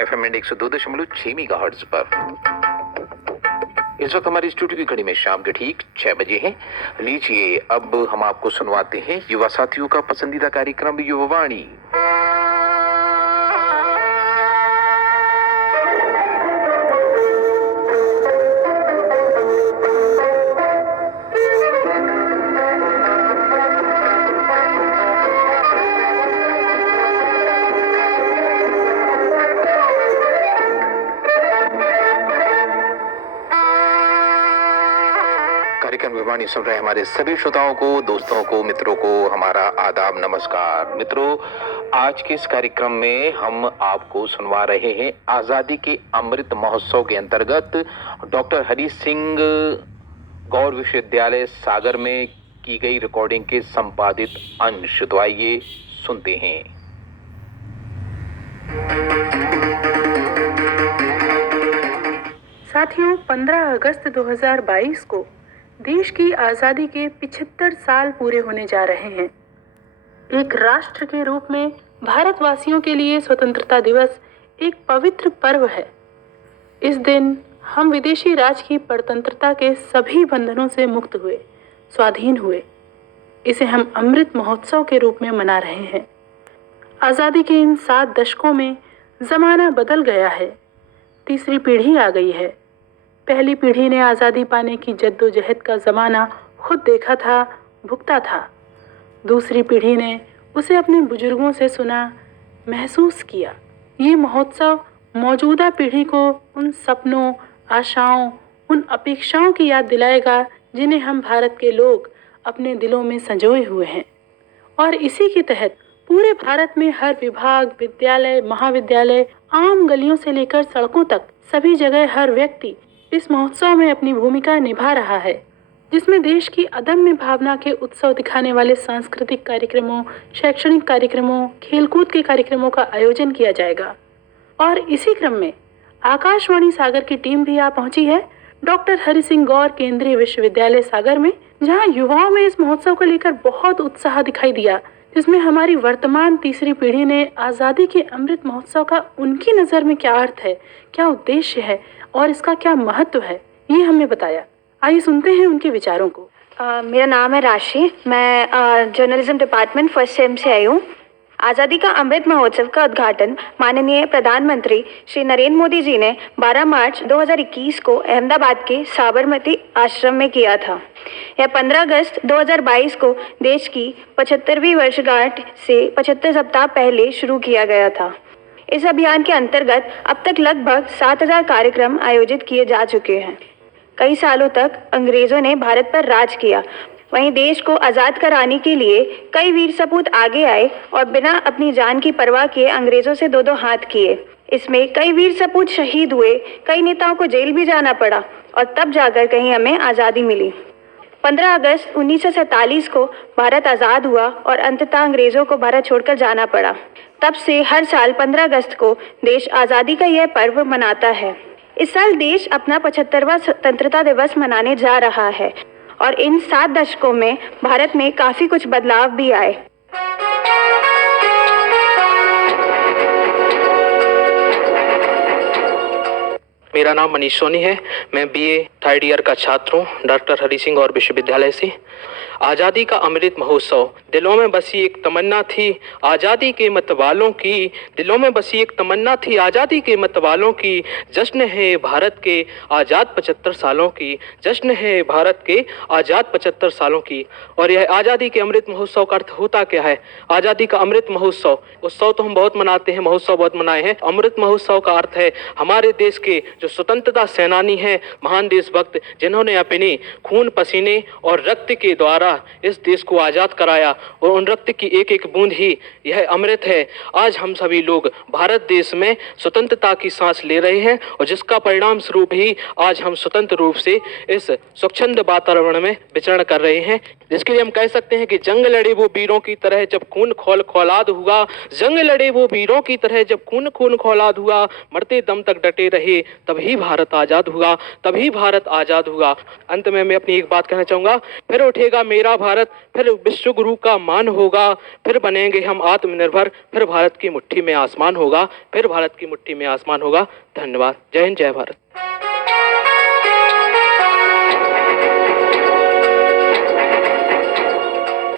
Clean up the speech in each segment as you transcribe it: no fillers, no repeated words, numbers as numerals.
FM and 102.6 megahertz पर। इस वक्त हमारी स्टूडियो की घड़ी में शाम के ठीक 6 बजे हैं। लीजिए अब हम आपको सुनवाते हैं युवा साथियों का पसंदीदा कार्यक्रम युवावाणी। वाणी सुन रहे हमारे सभी श्रोताओं को, दोस्तों को, मित्रों को हमारा आदाब नमस्कार। मित्रों, आज के इस कार्यक्रम में हम आपको सुनवा रहे हैं आजादी के अमृत महोत्सव के अंतर्गत डॉक्टर हरि सिंह गौर विश्वविद्यालय सागर में की गई रिकॉर्डिंग के संपादित अंश। तो आइए सुनते हैं। साथियों, 15 अगस्त 2022 को देश की आज़ादी के 75 साल पूरे होने जा रहे हैं। एक राष्ट्र के रूप में भारतवासियों के लिए स्वतंत्रता दिवस एक पवित्र पर्व है। इस दिन हम विदेशी राज की परतंत्रता के सभी बंधनों से मुक्त हुए, स्वाधीन हुए। इसे हम अमृत महोत्सव के रूप में मना रहे हैं। आज़ादी के इन 7 दशकों में ज़माना बदल गया है। तीसरी पीढ़ी आ गई है। पहली पीढ़ी ने आज़ादी पाने की जद्दोजहद का ज़माना खुद देखा था, भुगता था। दूसरी पीढ़ी ने उसे अपने बुजुर्गों से सुना, महसूस किया। ये महोत्सव मौजूदा पीढ़ी को उन सपनों, आशाओं, उन अपेक्षाओं की याद दिलाएगा जिन्हें हम भारत के लोग अपने दिलों में संजोए हुए हैं। और इसी के तहत पूरे भारत में हर विभाग, विद्यालय, महाविद्यालय, आम गलियों से लेकर सड़कों तक सभी जगह हर व्यक्ति इस महोत्सव में अपनी भूमिका निभा रहा है, जिसमें देश की अदम्य भावना के उत्सव दिखाने वाले सांस्कृतिक कार्यक्रमों, शैक्षणिक कार्यक्रमों, खेलकूद के कार्यक्रमों का आयोजन किया जाएगा। और इसी क्रम में आकाशवाणी सागर की टीम भी आ पहुंची है डॉक्टर हरि सिंह गौर केंद्रीय विश्वविद्यालय सागर में, जहां युवाओं में इस महोत्सव को लेकर बहुत उत्साह दिखाई दिया, जिसमें हमारी वर्तमान तीसरी पीढ़ी ने आज़ादी के अमृत महोत्सव का उनकी नज़र में क्या अर्थ है, क्या उद्देश्य है और इसका क्या महत्व है, ये हमें बताया। आइए सुनते हैं उनके विचारों को। मेरा नाम है राशि। मैं जर्नलिज्म डिपार्टमेंट फर्स्ट सेम से आई हूँ। आज़ादी का अमृत महोत्सव का उद्घाटन माननीय प्रधानमंत्री श्री नरेंद्र मोदी जी ने 12 मार्च 2021 को अहमदाबाद के साबरमती आश्रम में किया था। यह 15 अगस्त 2022 को देश की 75वीं वर्षगांठ से 75 सप्ताह पहले शुरू किया गया था। इस अभियान के अंतर्गत अब तक लगभग 7000 कार्यक्रम आयोजित किए जा चुके हैं। कई सालों तक अंग्रेजों ने भारत पर राज किया। वहीं देश को आज़ाद कराने के लिए कई वीर सपूत आगे आए और बिना अपनी जान की परवाह किए अंग्रेजों से दो हाथ किए। इसमें कई वीर सपूत शहीद हुए, कई नेताओं को जेल भी जाना पड़ा और तब जाकर कहीं हमें आज़ादी मिली। 15 अगस्त 1947 को भारत आज़ाद हुआ और अंततः अंग्रेजों को भारत छोड़कर जाना पड़ा। तब से हर साल 15 अगस्त को देश आज़ादी का यह पर्व मनाता है। इस साल देश अपना 75वां स्वतंत्रता दिवस मनाने जा रहा है और इन 7 दशकों में भारत में काफ़ी कुछ बदलाव भी आए। मेरा नाम मनीष सोनी है। मैं BA 3rd ईयर का छात्र हूँ डॉक्टर हरि सिंह गौर विश्वविद्यालय से। आज़ादी का अमृत महोत्सव दिलों में बसी एक तमन्ना थी आज़ादी के मतवालों की, दिलों में बसी एक तमन्ना थी आज़ादी के मतवालों की। जश्न है भारत के आज़ाद 75 सालों की, जश्न है भारत के आज़ाद 75 सालों की। और यह आज़ादी के अमृत महोत्सव का अर्थ होता क्या है? आज़ादी का अमृत महोत्सव, उत्सव तो हम बहुत मनाते हैं, महोत्सव बहुत मनाए हैं। अमृत महोत्सव का अर्थ है हमारे देश के जो स्वतंत्रता सेनानी हैं, महान देशभक्त, जिन्होंने अपने खून पसीने और रक्त के द्वारा इस देश को आज़ाद कराया और उन रक्त की एक एक बूंद ही यह अमृत है। आज हम सभी लोग भारत देश में स्वतंत्रता की सांस ले रहे हैं और जिसका परिणाम स्वरूप ही आज हम स्वतंत्र रूप से इस स्वच्छंद वातावरण में विचरण कर रहे हैं, जिसके लिए हम कह सकते हैं कि जंग लड़े वो वीरों की तरह जब खून खौलाद हुआ, जंग लड़े वो वीरों की तरह जब खून खौलाद हुआ, मरते दम तक डटे रहे तभी भारत आज़ाद हुआ, तभी भारत आज़ाद हुआ। अंत में मैं अपनी एक बात कहना चाहूँगा, फिर उठेगा मेरा भारत, फिर विश्व गुरु का मान होगा, फिर बनेंगे हम आत्मनिर्भर, फिर भारत की मुट्ठी में आसमान होगा, फिर भारत की मुट्ठी में आसमान होगा। धन्यवाद। जय हिंद, जय भारत।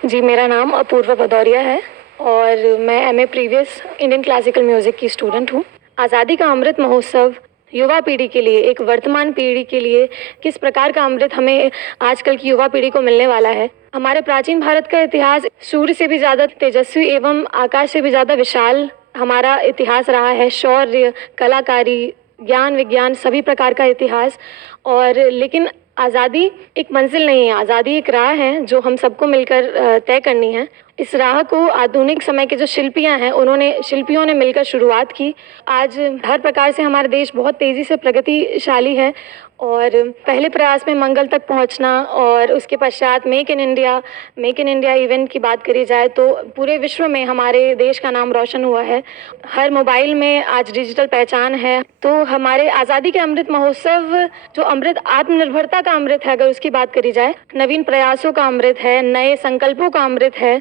जी, मेरा नाम अपूर्वा भदौरिया है और मैं MA previous Indian classical music की स्टूडेंट हूँ। आज़ादी का अमृत महोत्सव युवा पीढ़ी के लिए, एक वर्तमान पीढ़ी के लिए किस प्रकार का अमृत हमें आजकल की युवा पीढ़ी को मिलने वाला है। हमारे प्राचीन भारत का इतिहास सूर्य से भी ज़्यादा तेजस्वी एवं आकाश से भी ज़्यादा विशाल हमारा इतिहास रहा है। शौर्य, कलाकारी, ज्ञान, विज्ञान, सभी प्रकार का इतिहास। और लेकिन आज़ादी एक मंजिल नहीं है, आज़ादी एक राह है जो हम सबको मिलकर तय करनी है। इस राह को आधुनिक समय के जो शिल्पियों ने मिलकर शुरुआत की। आज हर प्रकार से हमारा देश बहुत तेज़ी से प्रगतिशाली है और पहले प्रयास में मंगल तक पहुंचना और उसके पश्चात मेक इन इंडिया इवेंट की बात करी जाए तो पूरे विश्व में हमारे देश का नाम रोशन हुआ है। हर मोबाइल में आज डिजिटल पहचान है। तो हमारे आज़ादी के अमृत महोत्सव जो अमृत आत्मनिर्भरता का अमृत है, अगर उसकी बात करी जाए, नवीन प्रयासों का अमृत है, नए संकल्पों का अमृत है।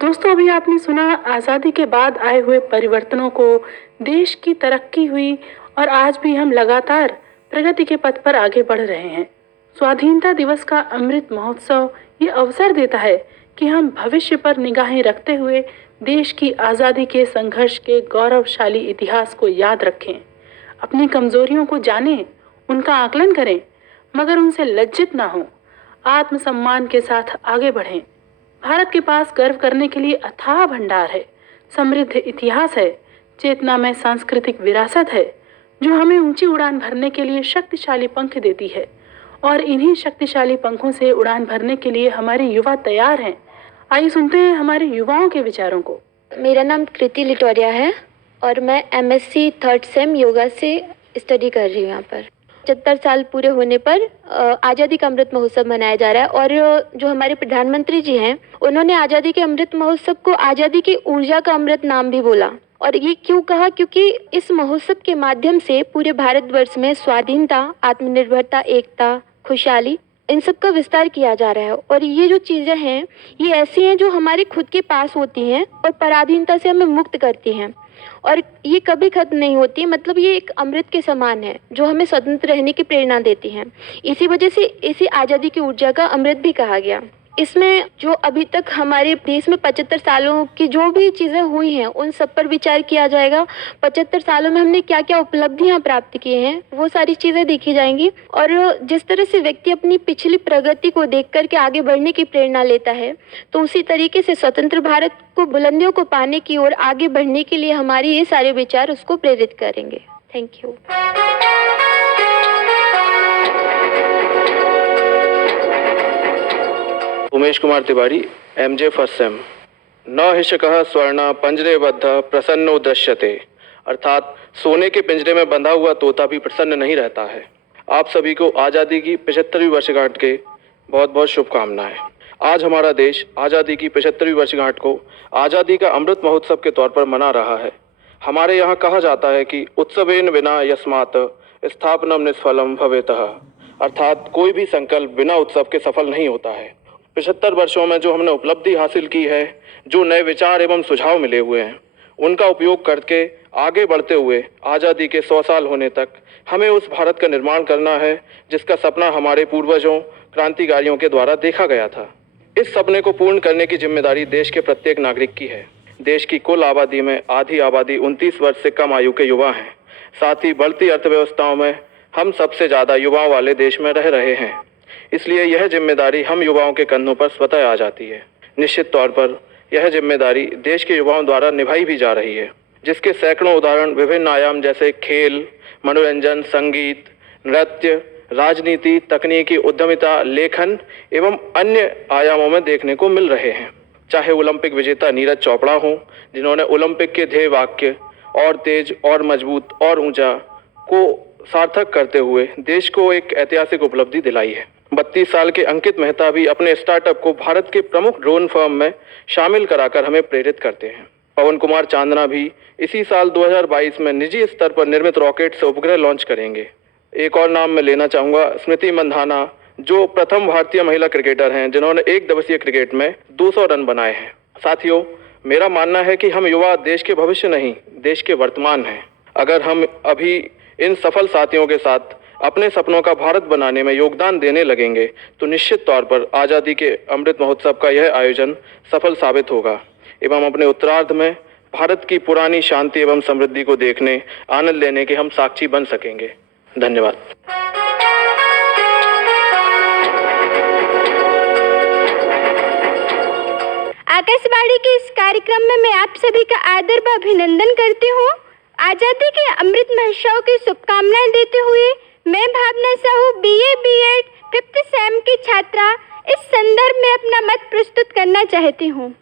दोस्तों, अभी आपने सुना आज़ादी के बाद आए हुए परिवर्तनों को, देश की तरक्की हुई और आज भी हम लगातार प्रगति के पथ पर आगे बढ़ रहे हैं। स्वाधीनता दिवस का अमृत महोत्सव ये अवसर देता है कि हम भविष्य पर निगाहें रखते हुए देश की आज़ादी के संघर्ष के गौरवशाली इतिहास को याद रखें, अपनी कमजोरियों को जानें, उनका आकलन करें, मगर उनसे लज्जित ना हों, आत्मसम्मान के साथ आगे बढ़ें। भारत के पास गर्व करने के लिए अथाह भंडार है, समृद्ध इतिहास है, चेतना में सांस्कृतिक विरासत है जो हमें ऊंची उड़ान भरने के लिए शक्तिशाली पंख देती है। और इन्हीं शक्तिशाली पंखों से उड़ान भरने के लिए हमारे युवा तैयार हैं। आइए सुनते हैं हमारे युवाओं के विचारों को। मेरा नाम कृति लिटोरिया है और मैं एमएससी थर्ड सेम योगा से स्टडी कर रही हूँ। यहाँ पर 75 साल पूरे होने पर आज़ादी का अमृत महोत्सव मनाया जा रहा है। और जो हमारे प्रधानमंत्री जी हैं, उन्होंने आज़ादी के अमृत महोत्सव को आज़ादी की ऊर्जा का अमृत नाम भी बोला। और ये क्यों कहा? क्योंकि इस महोत्सव के माध्यम से पूरे भारतवर्ष में स्वाधीनता, आत्मनिर्भरता, एकता, खुशहाली, इन सब का विस्तार किया जा रहा है। और ये जो चीज़ें हैं, ये ऐसी हैं जो हमारे खुद के पास होती हैं और पराधीनता से हमें मुक्त करती हैं और ये कभी खत्म नहीं होती। मतलब ये एक अमृत के समान है जो हमें स्वतंत्र रहने की प्रेरणा देती हैं। इसी वजह से इसे आज़ादी की ऊर्जा का अमृत भी कहा गया। इसमें जो अभी तक हमारे देश में 75 सालों की जो भी चीज़ें हुई हैं, उन सब पर विचार किया जाएगा। 75 सालों में हमने क्या क्या उपलब्धियां प्राप्त की हैं, वो सारी चीज़ें देखी जाएंगी। और जिस तरह से व्यक्ति अपनी पिछली प्रगति को देख कर के आगे बढ़ने की प्रेरणा लेता है, तो उसी तरीके से स्वतंत्र भारत को बुलंदियों को पाने की ओर आगे बढ़ने के लिए हमारे ये सारे विचार उसको प्रेरित करेंगे। Thank you. Umesh Kumar Tiwari, MJ first sem. न हिषकः स्वर्ण पंजरेबद्ध प्रसन्नो दृश्यते, अर्थात सोने के पिंजरे में बंधा हुआ तोता भी प्रसन्न नहीं रहता है। आप सभी को आज़ादी की 75वीं वर्षगांठ के बहुत बहुत शुभकामनाएं। आज हमारा देश आज़ादी की 75वीं वर्षगांठ को आज़ादी का अमृत महोत्सव के तौर पर मना रहा है। हमारे यहाँ कहा जाता है कि उत्सवेन विना यस्मात् स्थापनम निष्फलम भवेतः, अर्थात कोई भी संकल्प बिना उत्सव के सफल नहीं होता है। 75 वर्षों में जो हमने उपलब्धि हासिल की है, जो नए विचार एवं सुझाव मिले हुए हैं, उनका उपयोग करके आगे बढ़ते हुए आज़ादी के 100 साल होने तक हमें उस भारत का निर्माण करना है जिसका सपना हमारे पूर्वजों क्रांतिकारियों के द्वारा देखा गया था। इस सपने को पूर्ण करने की जिम्मेदारी देश के प्रत्येक नागरिक की है। देश की कुल आबादी में आधी आबादी 29 वर्ष से कम आयु के युवा हैं। साथ ही बढ़ती अर्थव्यवस्थाओं में हम सबसे ज़्यादा युवाओं वाले देश में रह रहे हैं। इसलिए यह जिम्मेदारी हम युवाओं के कंधों पर स्वतः आ जाती है। निश्चित तौर पर यह जिम्मेदारी देश के युवाओं द्वारा निभाई भी जा रही है, जिसके सैकड़ों उदाहरण विभिन्न आयाम जैसे खेल, मनोरंजन, संगीत, नृत्य, राजनीति, तकनीकी उद्यमिता, लेखन एवं अन्य आयामों में देखने को मिल रहे हैं। चाहे ओलंपिक विजेता नीरज चोपड़ा हों, जिन्होंने ओलंपिक के ध्येय वाक्य और तेज और मजबूत और ऊंचा को सार्थक करते हुए देश को एक ऐतिहासिक उपलब्धि दिलाई है। 32 साल के अंकित मेहता भी अपने स्टार्टअप को भारत के प्रमुख ड्रोन फर्म में शामिल कराकर हमें प्रेरित करते हैं। पवन कुमार चांदना भी इसी साल 2022 में निजी स्तर पर निर्मित रॉकेट से उपग्रह लॉन्च करेंगे। एक और नाम मैं लेना चाहूँगा, स्मृति मंधाना, जो प्रथम भारतीय महिला क्रिकेटर हैं जिन्होंने एक दिवसीय क्रिकेट में 200 रन बनाए हैं। साथियों, मेरा मानना है कि हम युवा देश के भविष्य नहीं, देश के वर्तमान हैं। अगर हम अभी इन सफल साथियों के साथ अपने सपनों का भारत बनाने में योगदान देने लगेंगे तो निश्चित तौर पर आज़ादी के अमृत महोत्सव का यह आयोजन सफल साबित होगा एवं अपने उत्तरार्ध में भारत की पुरानी शांति एवं समृद्धि को देखने, आनंद लेने के हम साक्षी बन सकेंगे। धन्यवाद। आकाशवाणी के इस कार्यक्रम में मैं आप सभी का आदर व अभिनंदन करती हूँ। आजादी के अमृत महोत्सव की शुभकामनाएं देते हुए मैं भावना Sahu BA B.Ed 5th same की छात्रा इस संदर्भ में अपना मत प्रस्तुत करना चाहती हूँ।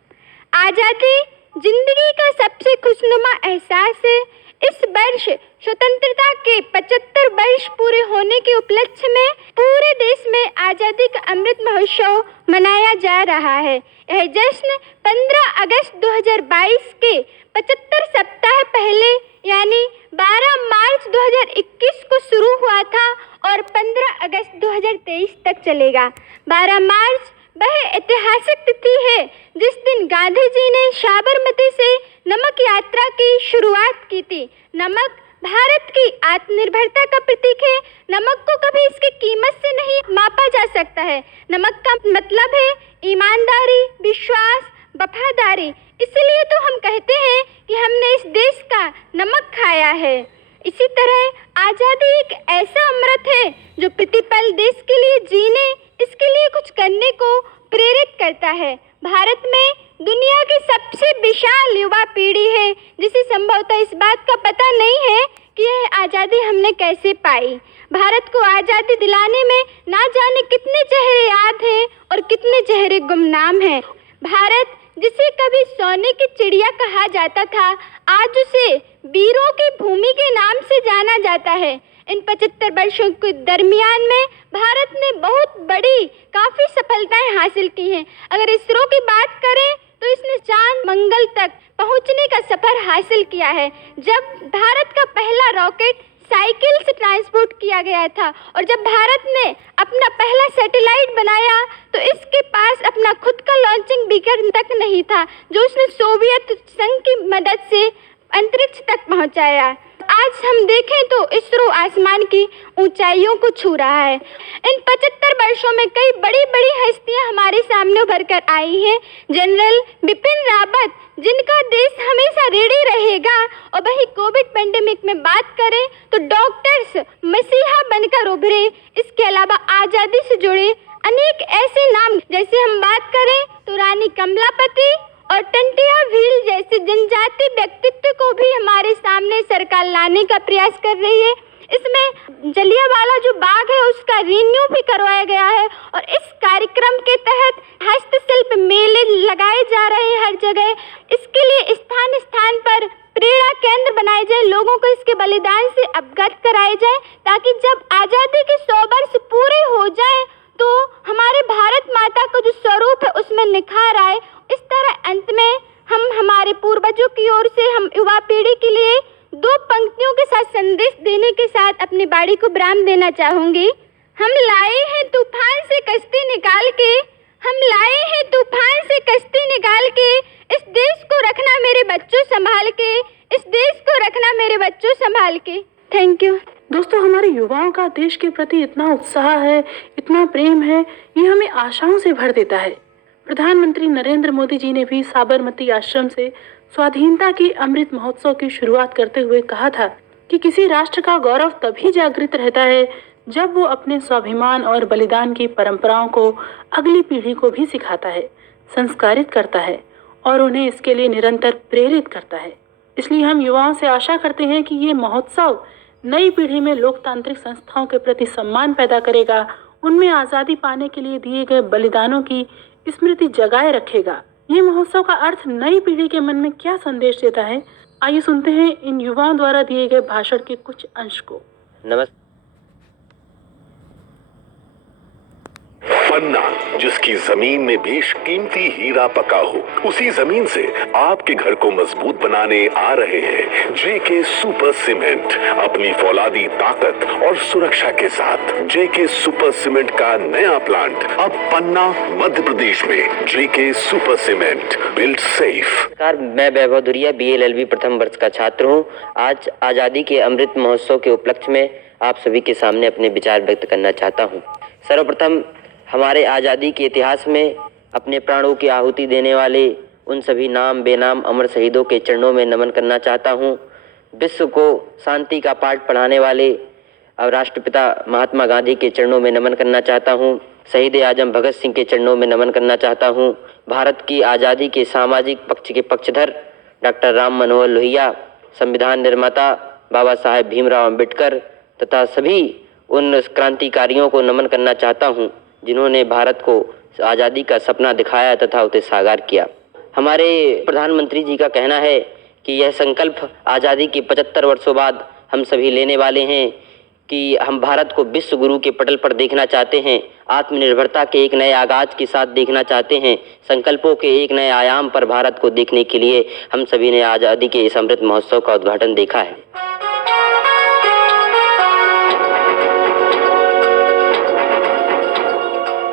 आजादी जिंदगी का सबसे खुशनुमा एहसास है। इस वर्ष स्वतंत्रता के 75 वर्ष पूरे होने के उपलक्ष्य में पूरे देश में आजादी का अमृत महोत्सव मनाया जा रहा है। यह जश्न 15 अगस्त 2022 के 75 सप्ताह पहले यानी 12 मार्च 2021 को शुरू हुआ था और 15 अगस्त 2023 तक चलेगा। 12 मार्च वह ऐतिहासिक तिथि है जिस दिन गांधी जी ने साबरमती से नमक यात्रा की शुरुआत की थी। नमक भारत की आत्मनिर्भरता का प्रतीक है। नमक को कभी इसकी कीमत से नहीं मापा जा सकता है। नमक का मतलब है ईमानदारी, विश्वास, वफादारी। इसलिए तो हम कहते हैं कि हमने इस देश का नमक खाया है। इसी तरह आज़ादी एक ऐसा अमृत है जो प्रतिपल देश के लिए जीने, इसके लिए कुछ करने को प्रेरित करता है। भारत में दुनिया की सबसे विशाल युवा पीढ़ी है जिसे संभवतः इस बात का पता नहीं है कि यह आज़ादी हमने कैसे पाई। भारत को आज़ादी दिलाने में ना जाने कितने चेहरे याद हैं और कितने चेहरे गुमनाम हैं। भारत जिसे कभी सोने की चिड़िया कहा जाता था, आज उसे वीरों की भूमि के नाम से जाना जाता है। इन 75 वर्षों के दरमियान में भारत ने बहुत बड़ी काफ़ी सफलताएं हासिल की हैं। अगर इसरो की बात करें तो इसने चांद, मंगल तक पहुंचने का सफर हासिल किया है। जब भारत का पहला रॉकेट साइकिल से ट्रांसपोर्ट किया गया था और जब भारत ने अपना पहला सैटेलाइट बनाया तो इसके पास अपना खुद का लॉन्चिंग व्हीकल तक नहीं था जो उसने सोवियत संघ की मदद से अंतरिक्ष तक पहुंचाया। आज हम देखें तो इसरो आसमान की ऊंचाइयों को छू रहा है। इन 75 वर्षों में कई बड़ी बड़ी हस्तियां हमारे सामने उभर कर आई हैं। जनरल बिपिन रावत, जिनका देश हमेशा ऋणी रहेगा, और वही कोविड पेंडेमिक में बात करें तो डॉक्टर्स मसीहा बनकर उभरे। इसके अलावा आज़ादी से जुड़े अनेक ऐसे नाम, जैसे हम बात करें तो रानी कमलापति और टंटिया भील जैसे जनजाति व्यक्तित्व को भी हमारे सामने सरकार लाने का प्रयास कर रही है। इसमें जलियांवाला जो बाग है उसका रिन्यू भी करवाया गया है और इस कार्यक्रम के तहत हस्तशिल्प मेले लगाए जा रहे हैं हर जगह। इसके लिए स्थान स्थान पर प्रेरणा केंद्र बनाए जाए, लोगों को इसके बलिदान से अवगत कराए जाए ताकि जब आज़ादी के 100 वर्ष पूरे हो जाए तो हमारे भारत माता का जो स्वरूप है उसमें निखार आए। इस तरह अंत में हम हमारे पूर्वजों की ओर से हम युवा पीढ़ी के लिए 2 पंक्तियों के साथ संदेश देने के साथ अपनी बाड़ी को विराम देना चाहूंगी। हम लाए हैं तूफान से कश्ती निकाल के, हम लाए हैं तूफान से कश्ती निकाल के, इस देश को रखना मेरे बच्चों संभाल के, इस देश को रखना मेरे बच्चों संभाल के। Thank you. दोस्तों, हमारे युवाओं का देश के प्रति इतना उत्साह है, इतना प्रेम है, ये हमें आशाओं से भर देता है। प्रधानमंत्री नरेंद्र मोदी जी ने भी साबरमती आश्रम से स्वाधीनता की अमृत महोत्सव की शुरुआत करते हुए कहा था कि किसी राष्ट्र का गौरव तभी जागृत रहता है जब वो अपने स्वाभिमान और बलिदान की परंपराओं को अगली पीढ़ी को भी सिखाता है, संस्कारित करता है और उन्हें इसके लिए निरंतर प्रेरित करता है। इसलिए हम युवाओं से आशा करते हैं कि ये महोत्सव नई पीढ़ी में लोकतांत्रिक संस्थाओं के प्रति सम्मान पैदा करेगा, उनमें आज़ादी पाने के लिए दिए गए बलिदानों की स्मृति जगाए रखेगा। ये महोत्सव का अर्थ नई पीढ़ी के मन में क्या संदेश देता है, आइए सुनते हैं इन युवाओं द्वारा दिए गए भाषण के कुछ अंश को। पन्ना, जिसकी जमीन में बेशकीमती हीरा पका हो, उसी जमीन से आपके घर को मजबूत बनाने आ रहे हैं जेके सुपर सीमेंट। अपनी फौलादी ताकत और सुरक्षा के साथ जेके सुपर सीमेंट का नया प्लांट अब पन्ना, मध्य प्रदेश में। जेके सुपर सीमेंट, बिल्ड सेफ। नमस्कार, मैं वैभव धुरिया BA-LLB प्रथम वर्ष का छात्र हूँ। आज आज़ादी के अमृत महोत्सव के उपलक्ष्य में आप सभी के सामने अपने विचार व्यक्त करना चाहता हूँ। सर्वप्रथम हमारे आज़ादी के इतिहास में अपने प्राणों की आहुति देने वाले उन सभी नाम बेनाम अमर शहीदों के चरणों में नमन करना चाहता हूँ। विश्व को शांति का पाठ पढ़ाने वाले अब राष्ट्रपिता महात्मा गांधी के चरणों में नमन करना चाहता हूँ। शहीद आजम भगत सिंह के चरणों में नमन करना चाहता हूँ। भारत की आज़ादी के सामाजिक पक्ष के पक्षधर डॉक्टर राम मनोहर लोहिया, संविधान निर्माता बाबा साहेब भीमराव अम्बेडकर तथा सभी उन क्रांतिकारियों को नमन करना चाहता हूँ जिन्होंने भारत को आज़ादी का सपना दिखाया तथा उसे साकार किया। हमारे प्रधानमंत्री जी का कहना है कि यह संकल्प आज़ादी के 75 वर्षों बाद हम सभी लेने वाले हैं कि हम भारत को विश्व गुरु के पटल पर देखना चाहते हैं, आत्मनिर्भरता के एक नए आगाज के साथ देखना चाहते हैं, संकल्पों के एक नए आयाम पर भारत को देखने के लिए हम सभी ने आज़ादी के इस अमृत महोत्सव का उद्घाटन देखा है।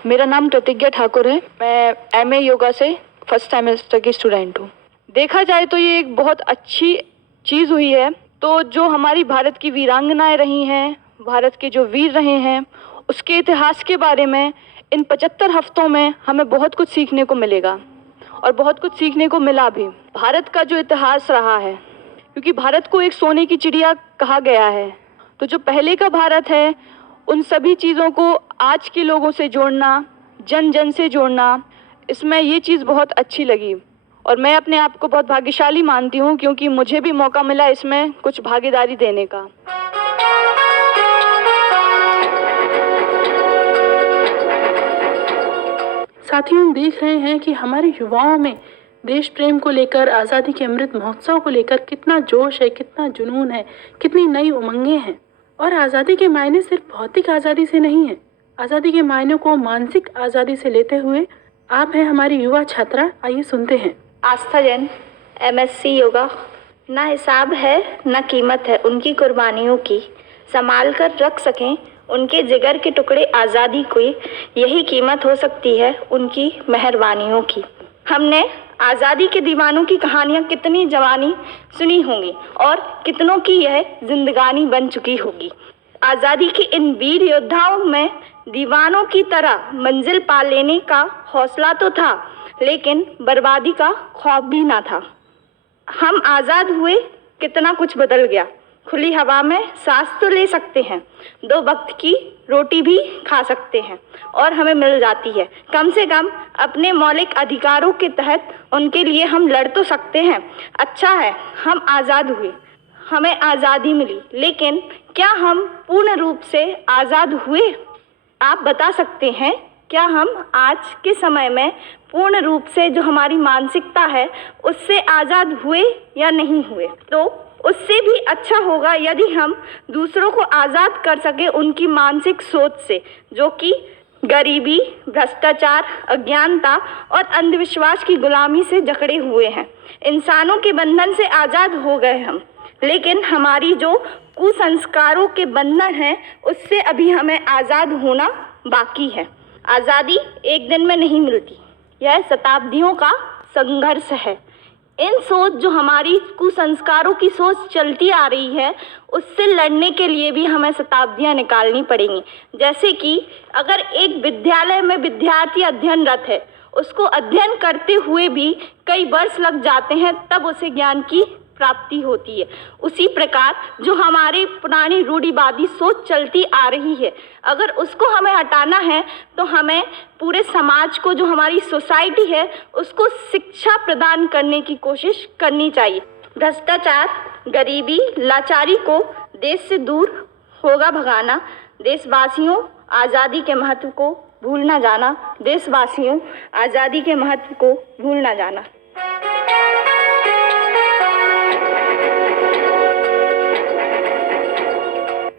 मेरा नाम प्रतिज्ञा ठाकुर है। मैं MA योगा से फर्स्ट सेमेस्टर की स्टूडेंट हूँ। देखा जाए तो ये एक बहुत अच्छी चीज़ हुई है। तो जो हमारी भारत की वीरांगनाएं रही हैं, भारत के जो वीर रहे हैं, उसके इतिहास के बारे में इन 75 हफ्तों में हमें बहुत कुछ सीखने को मिलेगा और बहुत कुछ सीखने को मिला भी। भारत का जो इतिहास रहा है, क्योंकि भारत को एक सोने की चिड़िया कहा गया है, तो जो पहले का भारत है उन सभी चीज़ों को आज के लोगों से जोड़ना, जन जन से जोड़ना, इसमें ये चीज़ बहुत अच्छी लगी और मैं अपने आप को बहुत भाग्यशाली मानती हूँ क्योंकि मुझे भी मौका मिला इसमें कुछ भागीदारी देने का। साथियों, देख रहे हैं कि हमारे युवाओं में देश प्रेम को लेकर, आज़ादी के अमृत महोत्सव को लेकर कितना जोश है, कितना जुनून है, कितनी नई उमंगें हैं। और आज़ादी के मायने सिर्फ भौतिक आज़ादी से नहीं है, आज़ादी के मायने को मानसिक आज़ादी से लेते हुए आप हैं हमारी युवा छात्रा। आइए सुनते हैं। आस्था जैन, MSc योगा। ना हिसाब है ना कीमत है उनकी कुर्बानियों की, संभाल कर रख सकें उनके जिगर के टुकड़े आज़ादी को, यही कीमत हो सकती है उनकी मेहरबानियों की। हमने आज़ादी के दीवानों की कहानियाँ कितनी जवानी सुनी होंगी और कितनों की यह जिंदगानी बन चुकी होगी। आज़ादी के इन वीर योद्धाओं में दीवानों की तरह मंजिल पा लेने का हौसला तो था, लेकिन बर्बादी का खौफ भी ना था। हम आज़ाद हुए, कितना कुछ बदल गया। खुली हवा में सांस तो ले सकते हैं, 2 वक्त की रोटी भी खा सकते हैं और हमें मिल जाती है। कम से कम अपने मौलिक अधिकारों के तहत उनके लिए हम लड़ तो सकते हैं। अच्छा है, हम आज़ाद हुए, हमें आज़ादी मिली, लेकिन क्या हम पूर्ण रूप से आज़ाद हुए? आप बता सकते हैं क्या हम आज के समय में पूर्ण रूप से जो हमारी मानसिकता है उससे आज़ाद हुए या नहीं हुए? तो उससे भी अच्छा होगा यदि हम दूसरों को आज़ाद कर सके उनकी मानसिक सोच से, जो कि गरीबी, भ्रष्टाचार, अज्ञानता और अंधविश्वास की गुलामी से जकड़े हुए हैं। इंसानों के बंधन से आज़ाद हो गए हम, लेकिन हमारी जो कुसंस्कारों के बंधन हैं उससे अभी हमें आज़ाद होना बाकी है। आज़ादी एक दिन में नहीं मिलती, यह शताब्दियों का संघर्ष है। इन सोच जो हमारी कुसंस्कारों की सोच चलती आ रही है उससे लड़ने के लिए भी हमें शताब्दियां निकालनी पड़ेंगी। जैसे कि अगर एक विद्यालय में विद्यार्थी अध्ययनरत है, उसको अध्ययन करते हुए भी कई वर्ष लग जाते हैं तब उसे ज्ञान की प्राप्ति होती है। उसी प्रकार जो हमारी पुरानी रूढ़िवादी सोच चलती आ रही है, अगर उसको हमें हटाना है तो हमें पूरे समाज को, जो हमारी सोसाइटी है, उसको शिक्षा प्रदान करने की कोशिश करनी चाहिए। भ्रष्टाचार, गरीबी, लाचारी को देश से दूर होगा भगाना। देशवासियों, आज़ादी के महत्व को भूल ना जाना। देशवासियों, आज़ादी के महत्व को भूल ना जाना।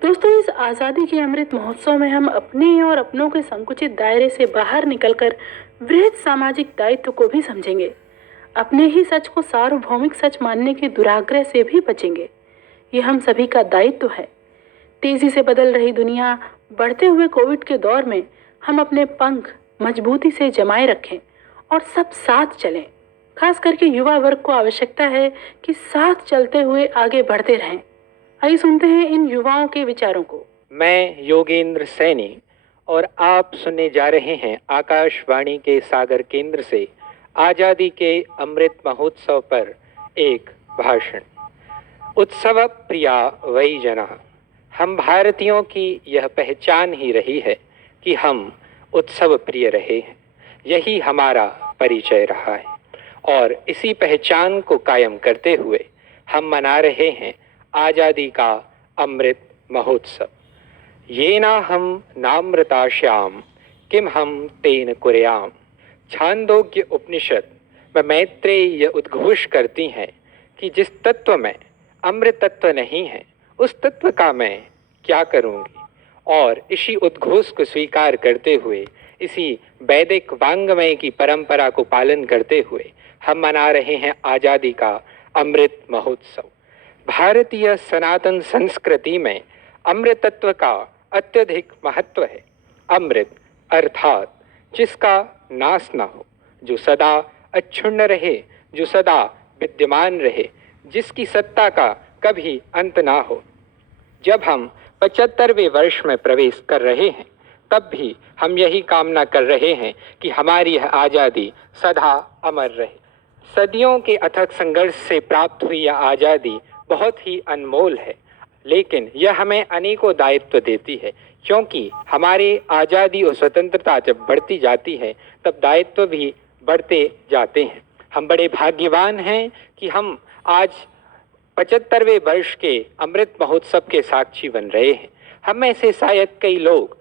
दोस्तों, इस आज़ादी के अमृत महोत्सव में हम अपने और अपनों के संकुचित दायरे से बाहर निकलकर वृहद सामाजिक दायित्व को भी समझेंगे। अपने ही सच को सार्वभौमिक सच मानने के दुराग्रह से भी बचेंगे। ये हम सभी का दायित्व है। तेजी से बदल रही दुनिया, बढ़ते हुए कोविड के दौर में हम अपने पंख मजबूती से जमाए रखें और सब साथ चलें। खास करके युवा वर्ग को आवश्यकता है कि साथ चलते हुए आगे बढ़ते रहें। आइए सुनते हैं इन युवाओं के विचारों को। मैं योगेंद्र सैनी और आप सुनने जा रहे हैं आकाशवाणी के सागर केंद्र से आज़ादी के अमृत महोत्सव पर एक भाषण। उत्सव प्रिया वै जनः। हम भारतीयों की यह पहचान ही रही है कि हम उत्सव प्रिय रहे हैं। यही हमारा परिचय रहा है और इसी पहचान को कायम करते हुए हम मना रहे हैं आज़ादी का अमृत महोत्सव। येना हम नामृताश्याम किम हम तेन कुर्याम। छांदोग्य उपनिषद व मैत्रेय उद्घोष करती हैं कि जिस तत्व में अमृत तत्व नहीं है उस तत्व का मैं क्या करूँगी। और इसी उद्घोष को स्वीकार करते हुए, इसी वैदिक वांग्मय की परंपरा को पालन करते हुए हम मना रहे हैं आज़ादी का अमृत महोत्सव। भारतीय सनातन संस्कृति में अमृत तत्व का अत्यधिक महत्व है। अमृत अर्थात जिसका नाश न हो, जो सदा अक्षुण्ण रहे, जो सदा विद्यमान रहे, जिसकी सत्ता का कभी अंत ना हो। जब हम 75वें वर्ष में प्रवेश कर रहे हैं तब भी हम यही कामना कर रहे हैं कि हमारी यह आज़ादी सदा अमर रहे। सदियों के अथक संघर्ष से प्राप्त हुई यह आज़ादी बहुत ही अनमोल है, लेकिन यह हमें अनेकों दायित्व देती है, क्योंकि हमारी आज़ादी और स्वतंत्रता जब बढ़ती जाती है तब दायित्व भी बढ़ते जाते हैं। हम बड़े भाग्यवान हैं कि हम आज 75वें वर्ष के अमृत महोत्सव के साक्षी बन रहे हैं। हम में से शायद कई लोग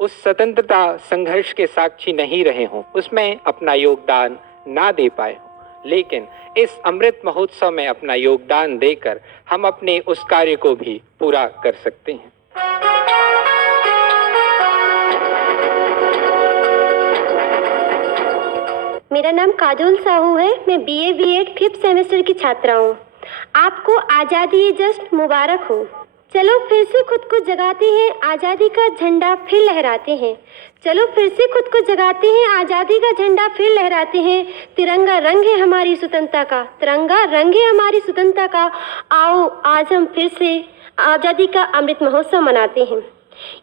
उस स्वतंत्रता संघर्ष के साक्षी नहीं रहे हों, उसमें अपना योगदान ना दे पाए हों, लेकिन इस अमृत महोत्सव में अपना योगदान देकर हम अपने उस कार्य को भी पूरा कर सकते हैं। मेरा नाम काजोल साहू है। मैं BA B.Ed 5th सेमेस्टर की छात्रा हूँ। आपको आज़ादी जस्ट मुबारक हो। चलो फिर से खुद को जगाते हैं, आज़ादी का झंडा फिर लहराते हैं। चलो फिर से खुद को जगाते हैं, आज़ादी का झंडा फिर लहराते हैं। तिरंगा रंग है हमारी स्वतंत्रता का, तिरंगा रंग है हमारी स्वतंत्रता का। आओ आज हम फिर से आज़ादी का अमृत महोत्सव मनाते हैं।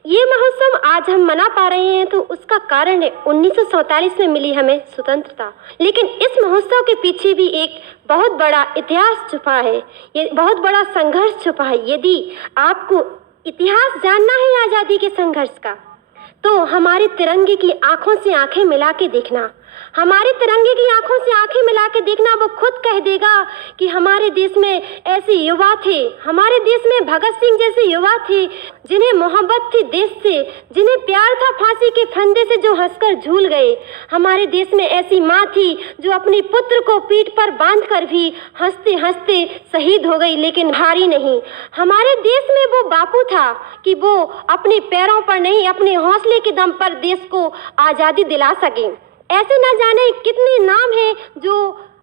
ये महोत्सव आज हम मना पा रहे हैं तो उसका कारण है 1947 में मिली हमें स्वतंत्रता। लेकिन इस महोत्सव के पीछे भी एक बहुत बड़ा इतिहास छुपा है, ये बहुत बड़ा संघर्ष छुपा है। यदि आपको इतिहास जानना है आज़ादी के संघर्ष का, तो हमारे तिरंगे की आंखों से आंखें मिला के देखना। हमारे तिरंगे की आंखों से आंखें मिला के देखना, वो खुद कह देगा कि हमारे देश में ऐसे युवा थे, हमारे देश में भगत सिंह जैसे युवा थे जिन्हें मोहब्बत थी देश से, जिन्हें प्यार था फांसी के फंदे से, जो हंसकर झूल गए। हमारे देश में ऐसी माँ थी जो अपने पुत्र को पीठ पर बांधकर भी हंसते हंसते शहीद हो गई, लेकिन हारी नहीं। हमारे देश में वो बापू था कि वो अपने पैरों पर नहीं, अपने हौसले के दम पर देश को आज़ादी दिला सके। ऐसे न जाने कितने नाम हैं जो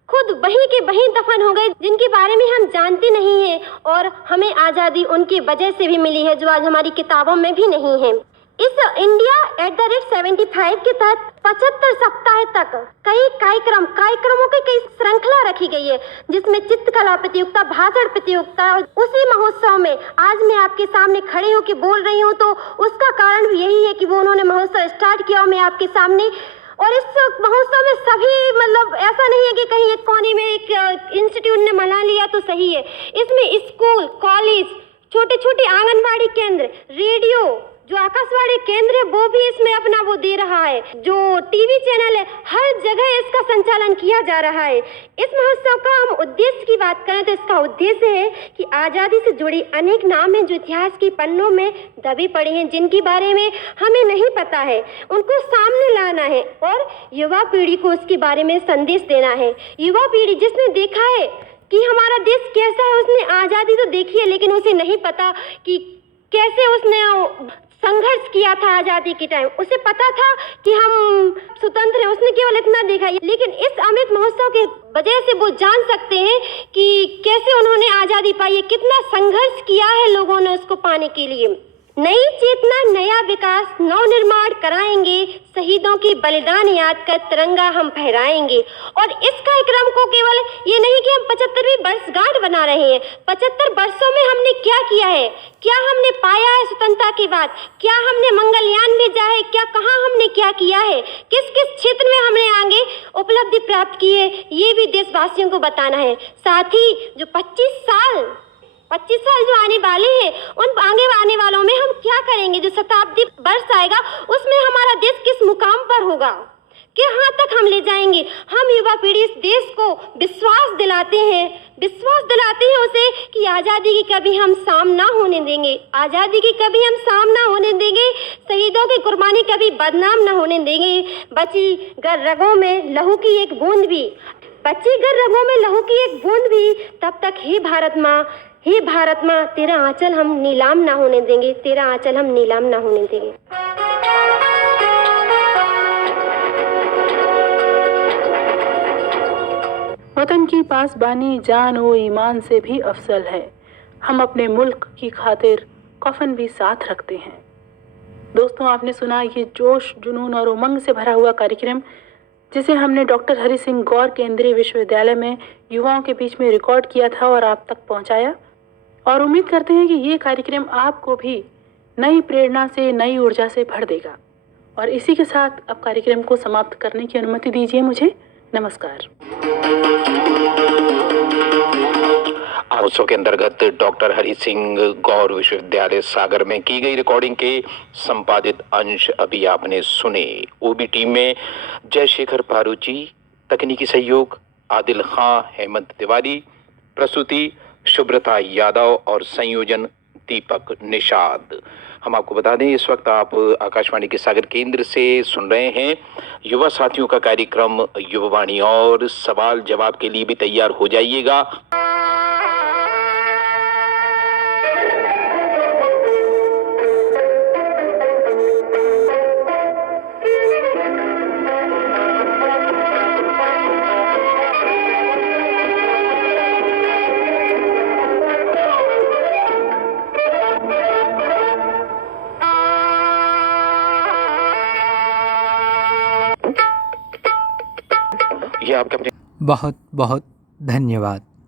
खुद वहीं के वहीं दफन हो गए, जिनके बारे में हम जानते नहीं हैं, और हमें आज़ादी उनकी वजह से भी मिली है जो आज हमारी किताबों में भी नहीं है। इस इंडिया @75 के तहत 75 सप्ताह तक कई कार्यक्रमों की कई श्रृंखला रखी गई है, जिसमें चित्रकला प्रतियोगिता, भाषण प्रतियोगिता। उसी महोत्सव में आज मैं आपके सामने खड़े होकर बोल रही हूँ, तो उसका कारण भी यही है कि वो उन्होंने महोत्सव स्टार्ट किया और मैं आपके सामने। और इस महोत्सव में सभी, मतलब ऐसा नहीं है कि कहीं एक कोने में एक इंस्टीट्यूट ने मना लिया तो सही है। इसमें स्कूल, कॉलेज, छोटे छोटे आंगनबाड़ी केंद्र, रेडियो, जो आकाशवाणी केंद्र है वो भी इसमें अपना वो दे रहा है, जो टीवी चैनल है, हर जगह इसका संचालन किया जा रहा है। इस महोत्सव का हम उद्देश्य की बात करें तो इसका उद्देश्य है कि आज़ादी से जुड़ी अनेक नाम हैं जो इतिहास के पन्नों में दबे पड़े हैं, जिनके बारे में हमें नहीं पता है, उनको सामने लाना है और युवा पीढ़ी को उसके बारे में संदेश देना है। युवा पीढ़ी जिसने देखा है कि हमारा देश कैसा है, उसने आज़ादी तो देखी है, लेकिन उसे नहीं पता कि कैसे उसने संघर्ष किया था आजादी के टाइम। उसे पता था कि हम स्वतंत्र हैं, उसने केवल इतना देखा। लेकिन इस अमृत महोत्सव के वजह से वो जान सकते हैं कि कैसे उन्होंने आजादी पाई है, कितना संघर्ष किया है लोगों ने उसको पाने के लिए। नई चेतना, नया विकास, नव निर्माण कराएंगे, शहीदों की बलिदान याद कर तिरंगा हम फहराएंगे। और इस कार्यक्रम को केवल ये नहीं कि हम 75वीं वर्षगांठ बना रहे हैं, 75 वर्षों में हमने क्या किया है, क्या हमने पाया है स्वतंत्रता के बाद, क्या हमने मंगलयान भेजा है, क्या कहाँ हमने क्या किया है, किस किस क्षेत्र में हमने आगे उपलब्धि प्राप्त की है, ये भी देशवासियों को बताना है। साथ ही जो 25 साल जो आने वाले हैं, उन आगे आने वालों में हम क्या करेंगे, जो शताब्दी वर्ष आएगा उसमें हमारा देश किस मुकाम पर होगा, कहाँ तक हम ले जाएंगे। हम युवा पीढ़ी इस देश को विश्वास दिलाते हैं उसे कि आज़ादी की कभी हम शाम ना होने देंगे, आज़ादी की कभी हम शाम ना होने देंगे, शहीदों की कुर्बानी कभी बदनाम ना होने देंगे। बची गर रगों में लहू की एक बूंद भी, तब तक हे भारत माँ तेरा आंचल हम नीलाम ना होने देंगे, तेरा आंचल हम नीलाम ना होने देंगे। वतन की पासबानी जान व ईमान से भी अफजल है। हम अपने मुल्क की खातिर कफन भी साथ रखते हैं। दोस्तों, आपने सुना ये जोश, जुनून और उमंग से भरा हुआ कार्यक्रम, जिसे हमने डॉक्टर हरि सिंह गौर केंद्रीय विश्वविद्यालय में युवाओं के बीच में रिकॉर्ड किया था और आप तक पहुंचाया। और उम्मीद करते हैं कि ये कार्यक्रम आपको भी नई प्रेरणा से, नई ऊर्जा से भर देगा। और इसी के साथ अब कार्यक्रम को समाप्त करने की अनुमति दीजिए मुझे। नमस्कार। महोत्सव के अंतर्गत डॉक्टर हरि सिंह गौर विश्वविद्यालय सागर में की गई रिकॉर्डिंग के संपादित अंश अभी आपने सुने। ओबी टीम में जयशेखर पारूची, तकनीकी सहयोग आदिल खां, हेमंत तिवारी, प्रस्तुति शुभ्रता यादव और संयोजन दीपक निषाद। हम आपको बता दें, इस वक्त आप आकाशवाणी के सागर केंद्र से सुन रहे हैं युवा साथियों का कार्यक्रम युवावाणी, और सवाल जवाब के लिए भी तैयार हो जाइएगा। ये आपके अपने बहुत बहुत धन्यवाद।